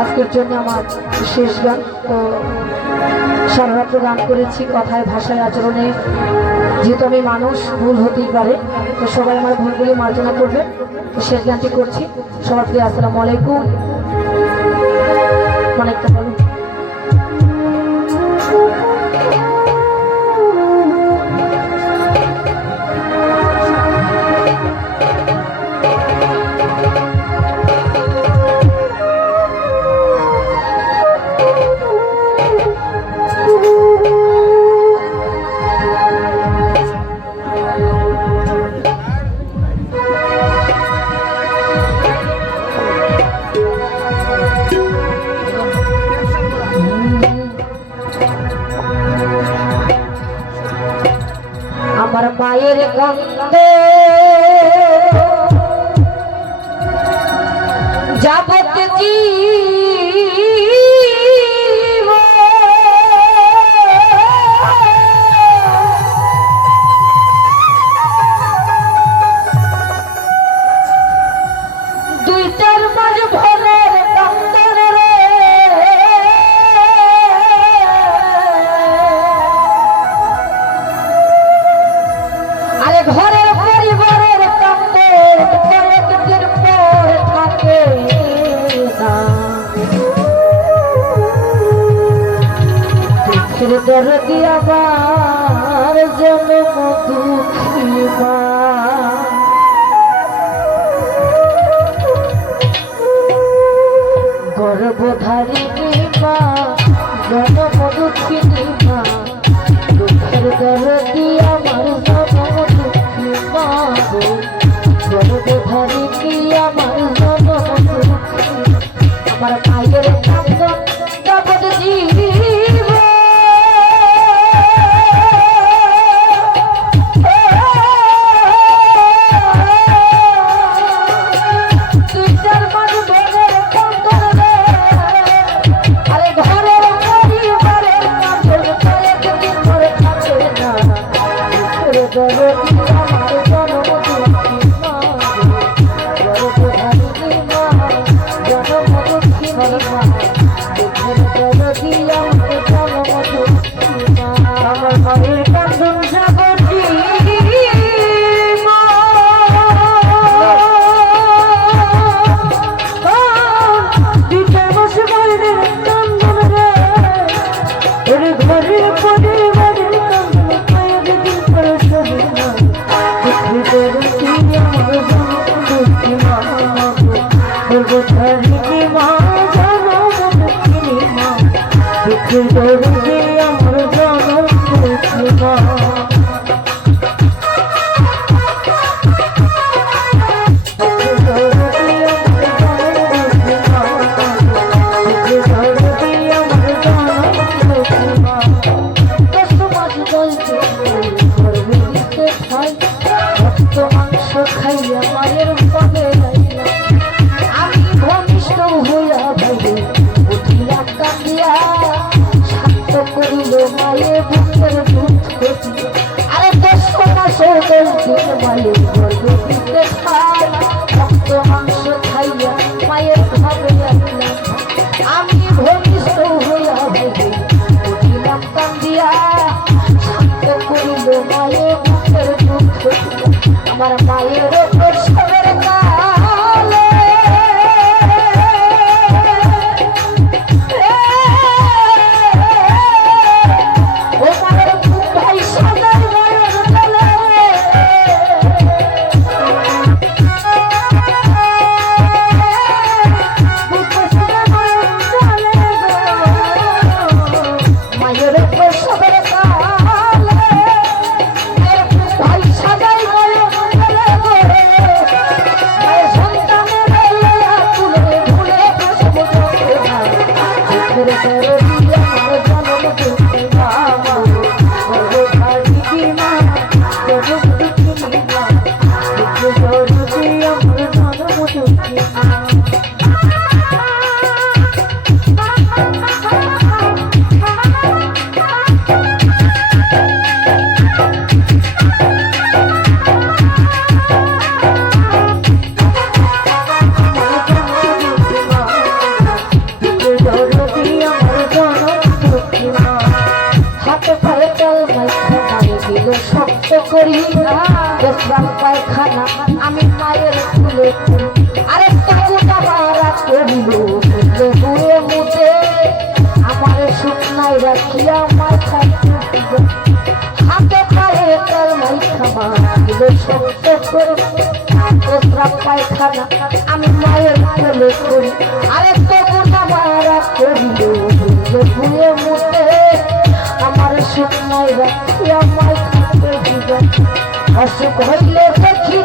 আজকের জন্য আমার শেষ গান। তো সারা রাত্র গান করেছি, কথায় ভাষায় আচরণে, যেহেতু আমি মানুষ, ভুল হতেই পারে, তো সবাই আমার ভুলগুলি মার্জনা করবে। তো শেষ গানটি করছি। সবাইকে আসসালামু আলাইকুম। অনেকটা বলুন। আমার মায়ের গন্ধে যাবতীয় দুইটার মাঝ ভোলের কান্দন রে, আরে ঘরের পরিবারের কান্দে কয়েকদিন পর থাকে না। দুঃখের দরদি আমার জন্ম দুঃখী মা, গর্ভধারিণী মা, জন্ম দুঃখিনী মা, দুঃখের দরদি আমার জন্ম দুঃখী মা, গর্ভধারিণী আমার জন্ম দুঃখী। আমার মায়ের কান্দন জগৎ জীব, দুইটার মাঝ ভোলের কান্দন রে, আরে ঘরের পরিবারের কান্দন কয়েকদিন পরে থাকে না। দুঃখের দরদি আমার জন্ম দুঃখী মা, গর্ভধারিণী মা, জন্ম দুঃখিনী মা, দুঃখের দরদি আমার জন্ম দুঃখী মা। আমার মায়ের কান্দন জগৎ আমার জনম দুঃখী মা। মাংস খাইয়া মায়ের পদে আমি ঘনিষ্ঠ হইয়া ভাইরে উঠিলাম কান্দিয়া, শান্ত করিল মায়ে বুকের দুধ খেতি। আরে 10 মাস 10 দিন মায়ের গর্ভে দিতে খাই, রক্ত মাংস খাইয়া মায়ের ঘরে আসলাম আমি ঘনিষ্ঠ হইয়া ভাইরে উঠিলাম কান্দিয়া, শান্ত করিল মায়ে বুকের দুধ খেতি। আমার মায়ের প্রসবের কালে ও মায়ের খুব ভাই সাজার মায়ের গলে, মায়ের প্রসবের কালে খুব ভাই সাজাই আরে তবু বাবারা করিল বুয়ে মুতে আমার শুকনাই রাখিয়া মাথা হাতে পায়ে তার মাই খামা দিল শক্ত করে প্রস্রাব পায়খানা আমি মায়ের কোলে করি আরে তবু বাবারা করিল বুয়ে মুতে আমার শুকনাই রাখিয়া মাথা দিল অসুখ হইলে দেখি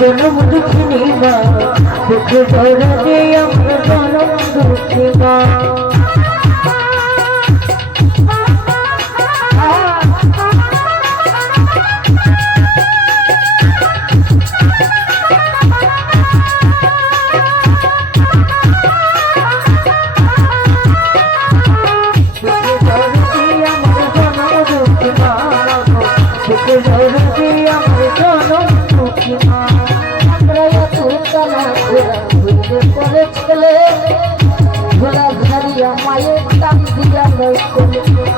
জনম দুঃখিনী মা দুঃখে ধরে দে আমার জনম দুঃখী মা ভোলা ঝাড়িয়া মায়ের দাম দিয়া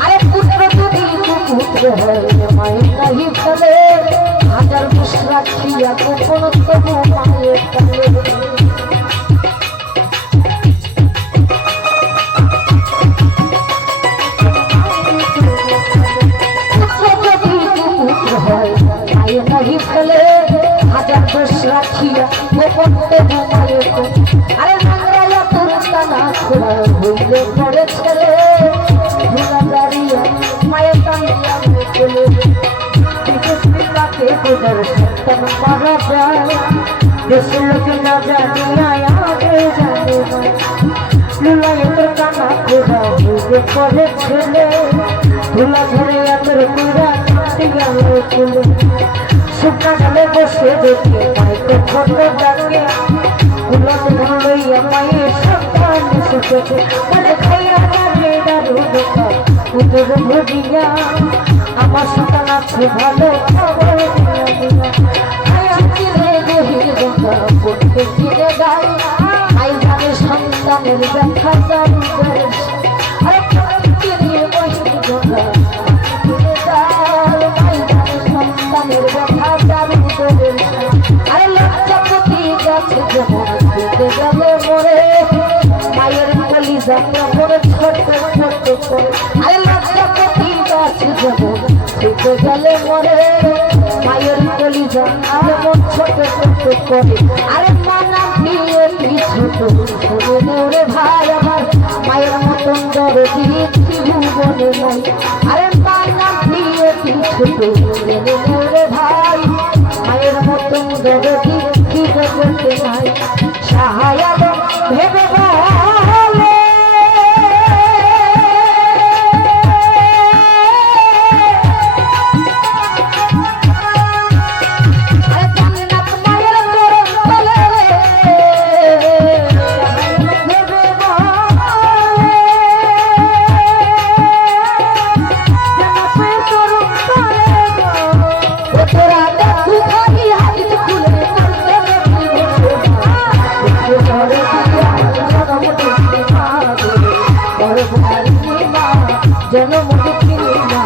আরে পুত্র যদি পুত্র হয় মায়ের নাহি ফেলে হাজার বুস রাখিয়া গোপন তবু মায়ের কালে পুত্র যদি পুত্র হয় মায়ের নাহি ফেলে হাজার বুস রাখিয়া গোপন তবু মায়ের আরে হইলে পরে ছেলে ধুলা দাঁড়িয়ে মায়ের কান্দিয়া চলে পিতাকে তোদের সন্তান মারা যায় দেশের লোক না জানিয়া আগে জানে লুলায় তোর কানা খোঁড়া হইলে পরে ছেলে ধুলা ধরে তোর পুরা কান্দিয়া চলে শুকনা ঢালে বসে দেখে মাইকে ছোট ডাকে গুলাম ধরলইয়া মায়ের সন্তান সুখে মনে খাইয়া যাবে দারু দোকা উদর ভরিয়া আমার সন্তান আছে ভালো খবর দিয়া দিয়া চিরে গহির গঙ্গা পড়তে চিরে গাই আই জানে সন্তানের ব্যথা দারু আরে চিরে গহির গঙ্গা চিরে গাই আই জানে সন্তানের ব্যথা দারু আরে লজ্জাপতি গাছে যেমন গেলে মরে মায়ের কলি যাত্রা করে ছোট ছোট করে আরে লজ্জাপতি গাছে যেমন ছুটে গেলে মরে মায়ের কলি যাত্রা যেমন ছোট ছোট করে আরে মানা দিয়ে ছোট শুনে নেওরে ভাই আমার মায়ের মতন দরদি ভুবনে নাই আরে মানা দিয়ে ছোট শুনে নেওরে ভাই মায়ের মতন দরদি কি জগতে নাই সাহায্য ভেবে বলে জান্নাত মায়ের চরণ তলে ভেবে বলে জান্নাতের চরণ তলে তোরা দেখু খালি হাদিস খুলে জনম দুঃখিনী মা